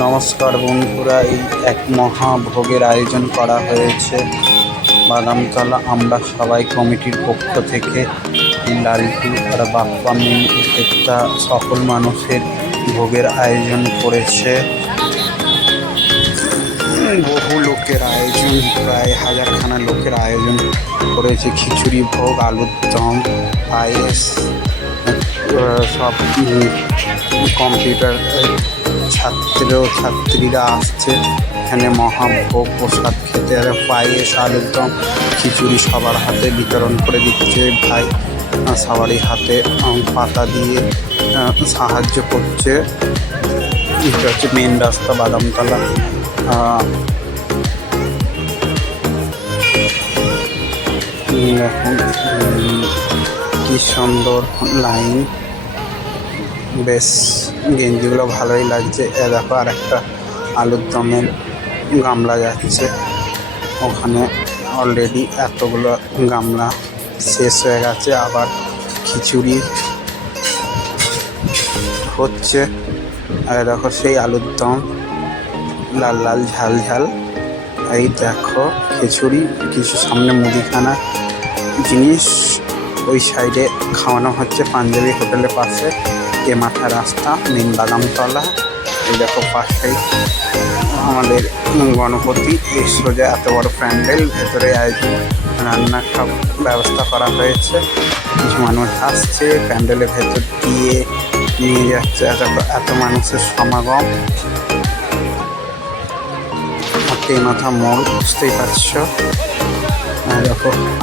নমস্কার বন্ধুরা, এই এক মহাভোগের আয়োজন করা হয়েছে। বাদামতলা আমরা সবাই কমিটির পক্ষ থেকে লালটু আর বাপ্পা মেন উদ্যোক্তা সকল মানুষের ভোগের আয়োজন করেছে। বহু লোকের আয়োজন, প্রায় হাজারখানা লোকের আয়োজন করেছে। খিচুড়ি ভোগ, আলুর দম, পায়েস সব কম্পিউটার ছাত্র ছাত্রীরা আসছে। এখানে মহাভোগ প্রসাদ খেতে আর পায়েস আলুর খিচুড়ি সবার হাতে বিতরণ করে দিচ্ছে। ভাই সবারই হাতে পাতা দিয়ে সাহায্য করছে। এটা হচ্ছে মেন রাস্তা, বাদামতলা। কি সুন্দর লাইন বেশ গেঞ্জিগুলো ভালোই লাগছে। এ দেখো আর একটা আলুর দমের গামলা যাচ্ছে। ওখানে অলরেডি এতগুলো গামলা শেষ হয়ে গেছে। আবার খিচুড়ি হচ্ছে। আর দেখো সেই আলুর দম। লাল লাল ঝাল ঝাল। এই দেখো খিচুড়ি, কিছু সামনে মুদিখানা জিনিস। ওই সাইডে খাওয়ানো হচ্ছে পাঞ্জাবি হোটেলের পাশে। এ মাথা রাস্তা মেন বাদামতলা এই দেখো পাশেই আমাদের গণপতি। এই সোজা এত বড় প্যান্ডেল, ভেতরে আয়োজন রান্নার সব ব্যবস্থা করা হয়েছে। কিছু মানুষ আসছে, প্যান্ডেলের ভেতর দিয়ে নিয়ে যাচ্ছে এত এত মানুষের সমাগম। মাথা মোড়, বুঝতেই পারছ।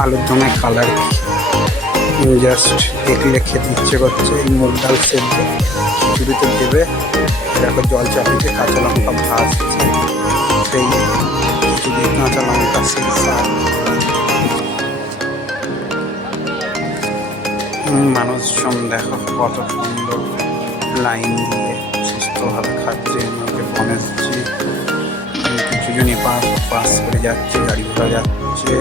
আলুর দমের কালার জাস্ট দেখলে খেতে ইচ্ছে করছে এই মুগ ডাল সেদ্ধ। খিচুড়িতে দেবে দেখো জল চাপিতে কাঁচা লঙ্কা ভাজছে। সেই কাঁচা লঙ্কা সেই হুম, মানুষজন দেখো কত সুন্দর লাইন দিয়ে সুস্থভাবে খাচ্ছে। উম, কিছু জনই পাস পাস করে যাচ্ছে গাড়ি ঘোড়া যাচ্ছে।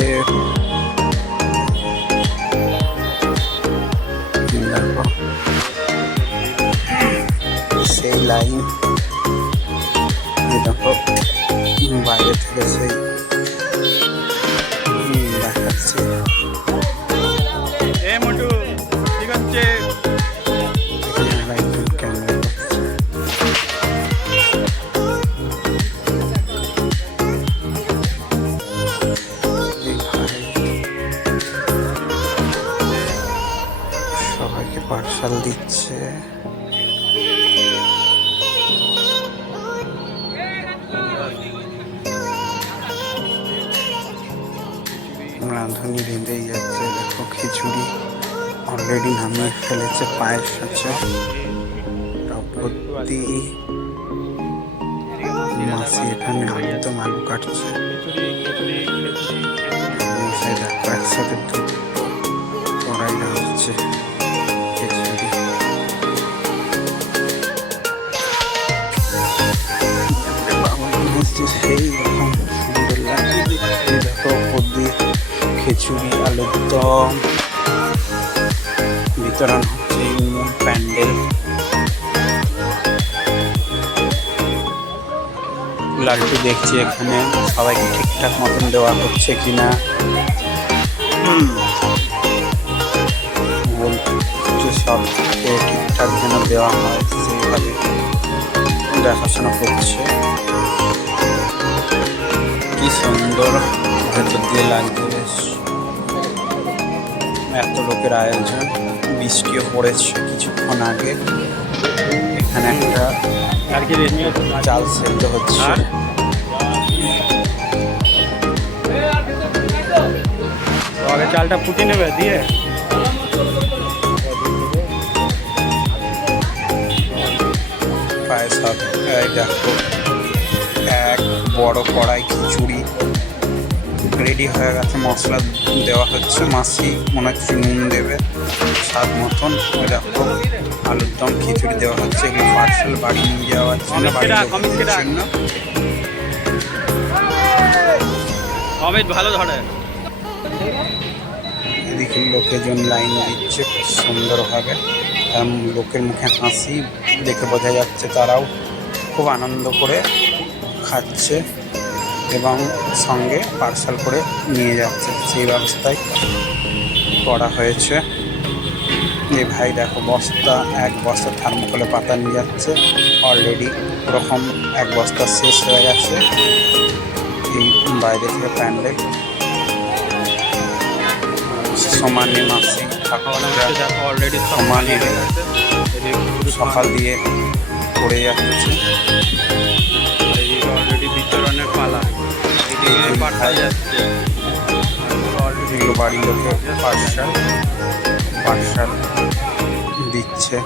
সেই লাইন দেখো বাইরে থেকে সেই দেখাচ্ছে এই সবাইকে পার্সাল দিচ্ছে রাঁধুনি রেঁধেই যাচ্ছে, দেখো খিচুড়ি অলরেডি নামিয়ে ফেলেছে, পায়েস আছে ভর্তি মাসি এখানে একদম আলু কাটছে। দেখো একসাথে হচ্ছে খিচুড়ি আলুর বিতরণ হচ্ছে প্যান্ডেল। লালটু দেখছি এখানে। সবাইকে ঠিকঠাক মতন দেওয়া হচ্ছে কিনা। বলছে ঠিকঠাক যেন দেওয়া হয় সেইভাবে দেখাশোনা করছে। কি সুন্দর ভেতর দিয়ে লাগছে বেশ এত লোকের আয়োজন বৃষ্টিও পড়েছে কিছুক্ষণ আগে। এখানে একটা চাল সেদ্ধ হচ্ছে? আগে চালটা ফুটে নেবে দিয়ে। পায়েস হবে। দেখো এক বড় কড়াই খিচুড়ি। রেডি হয়ে গেছে মশলা দেওয়া হচ্ছে। মাসি মনে হচ্ছে নুন দেবে স্বাদ মতন। দেখো আলুর দম খিচুড়ি দেওয়া হচ্ছে। এগুলো পার্সেল বাড়ি নিয়ে অমিত কেডা? জন্য। অমিত ভালো ধরে। এদিকে লোকেজন লাইন দিচ্ছে সুন্দরভাবে লোকের মুখে হাসি দেখে বোঝা যাচ্ছে তারাও খুব আনন্দ করে খাচ্ছে। এবং সঙ্গে পার্সেল করে নিয়ে যাচ্ছে। সেই ব্যবস্থায় করা হয়েছে। এই ভাই দেখো বস্তা এক বস্তা থার্মোকলে পাতা নিয়ে যাচ্ছে। অলরেডি ওরকম এক বস্তা শেষ হয়ে গেছে। এই বাইরে থেকে প্যান্ডেল। সমানে মাসি সমান সকাল দিয়ে পড়ে যাচ্ছে। অলরেডি বিতরণের যাচ্ছে পাঠশাল পাঠশাল দিচ্ছে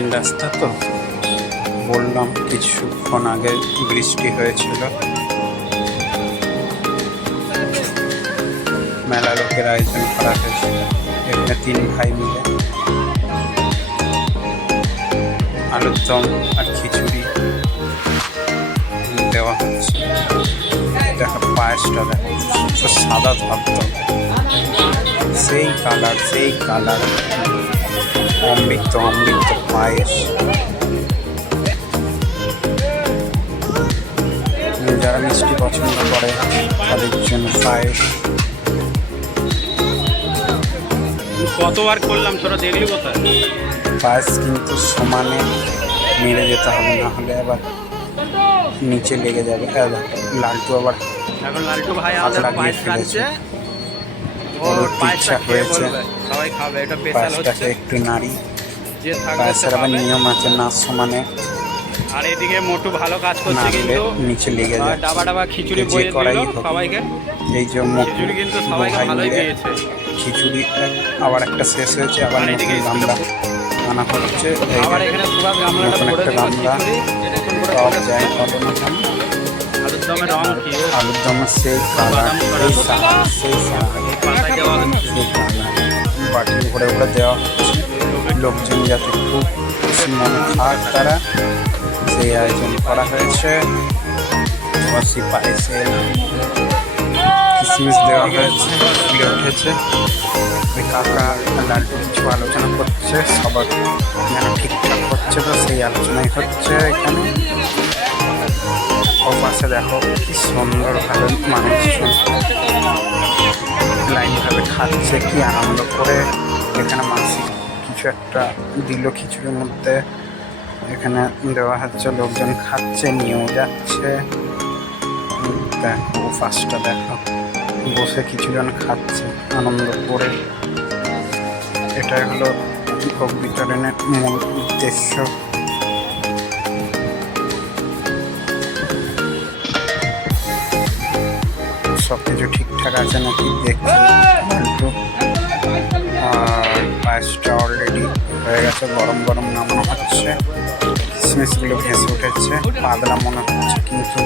মেন রাস্তা তো? বললাম কিছুক্ষণ আগে বৃষ্টি হয়েছিল। মেলা লোকের আয়োজন করা হয়েছিল। এখানে তিন ভাই মিলে। আলুর দম আর খিচুড়ি দেওয়া হচ্ছে। দেখো পায়েসটা দেখো সাদা ধবধব। সেই কালার সেই কালার। অমৃত অমৃত পায়েস যারা মিষ্টি পছন্দ করে তাদের জন্য পায়েস। কতবার করলাম তোরা দেখলি কোথায়? পায়েস কিন্তু সমানে মেরে যেতে হবে না হলে আবার নিচে লেগে যাবে লালটু আবার লালটু ভাই আমাদের পায়েস ফেলেছে। ওর পায়েসটা খেয়ে বলবে সবাই খাবে এটা স্পেশাল হচ্ছে। একটু নাড়ি। যে থাকবে পায়েসের আবার নিয়ম আছে না সমানে। আর এদিকে মোটু ভালো কাজ করছে কিন্তু। নিচে লেগে যায়। ডাবা ডাবা খিচুড়ি দিল সবাইকে। এই যে খিচুড়ি কিন্তু সবাইকে ভালোই দিয়েছে। খিচুড়ি আবার একটা শেষ হয়েছে আবার এদিকে গামলা আনা হচ্ছে। আবার এখানে সুভাষ গামলাটা গামলা। খিচুড়ি। টক যায় কত না আলুর দমের রং কি? আলুর দমের সেই কালার সেই বাটির উপরে উপরে দেওয়া লোকজন যাতে খুব খুশি মনে খাক তারা, সেই আয়োজন করা হয়েছে। বসি পায়েসে কিশমিশ দেওয়া হয়েছে ফুলে উঠেছে। কাকা লাড্ডু কিছু আলোচনা করছে, সবার যেন ঠিকঠাক হচ্ছে তো সেই আলোচনাই হচ্ছে এখানে। ও পাশে দেখো কি সুন্দরভাবে মানুষজন। লাইনভাবে খাচ্ছে, কি আনন্দ করে। এখানে মাসি কিছু একটা দিল খিচুড়ির মধ্যে। এখানে দেওয়া হচ্ছে, লোকজন খাচ্ছে, নিয়েও যাচ্ছে। দেখো ফার্স্টটা দেখো। বসে কিছুজন খাচ্ছে, আনন্দ করে। এটাই হলো ভোগ বিতরণের মূল উদ্দেশ্য। সব কিছু ঠিকঠাক আছে নাকি দেখছি। আর পায়েসটা অলরেডি হয়ে গেছে গরম গরম নামানো হচ্ছে। কিশমিশগুলো ভেসে উঠেছে পাতলা মনে হচ্ছে কিন্তু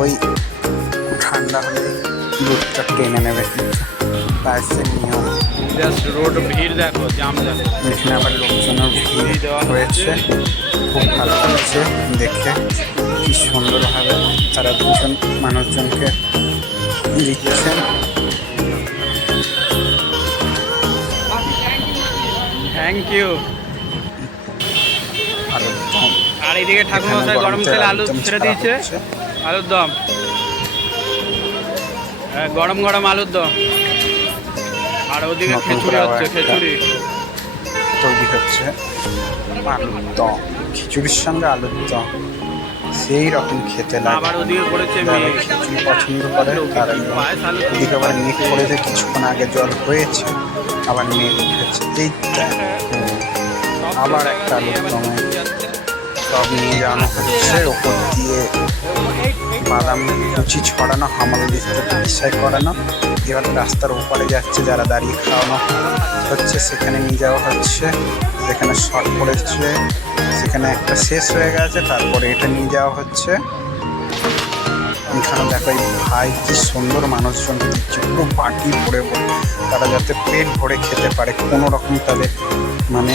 ওই ঠান্ডা হলে দুধটা টেনে নেবে পায়েসের নিয়ম। রোড ভিড় দেখো জাম এখানে আবার লোকজনের ভিড় হয়েছে। খুব ভালো লাগছে দেখে। কি সুন্দরভাবে তারা দুজন মানুষজনকে দিচ্ছেন থ্যাংক ইউ আর এইদিকে ঠাকুর মশাই গরম তেল আলু ছেড়ে দিয়েছে। আলুর দম। হ্যাঁ, গরম গরম আলুর দম। আর ওদিকে খিচুড়ি হচ্ছে খিচুড়ি। তৈরি হচ্ছে আলুর দম। খিচুড়ির সঙ্গে আলুর দম। সেই রকম খেতে লাগে। যারা খিচুড়ি পছন্দ করে তারা নিয়ে ওদিকে আবার মেঘ করেছে কিছুক্ষণ আগে জল হয়েছে আবার মেঘ উঠেছে। এই আবার একটা আলুর সব নিয়ে যাওয়ানো হচ্ছে ওপর দিয়ে বাদাম কুচি ছড়ানো হামাল দিতে বিশ্বাস করানো। এবার রাস্তার ওপারে যাচ্ছে যারা দাঁড়িয়ে খাওয়ানো হচ্ছে, সেখানে নিয়ে যাওয়া হচ্ছে। যেখানে শর্ট পড়েছে, সেখানে একটা শেষ হয়ে গেছে, তারপরে এটা নিয়ে যাওয়া হচ্ছে। এখানে দেখো এই ভাই কি সুন্দর মানুষজন দিচ্ছে পুরো পাটি ভরে ভরে তারা যাতে পেট ভরে খেতে পারে, কোনো রকম তাদের মানে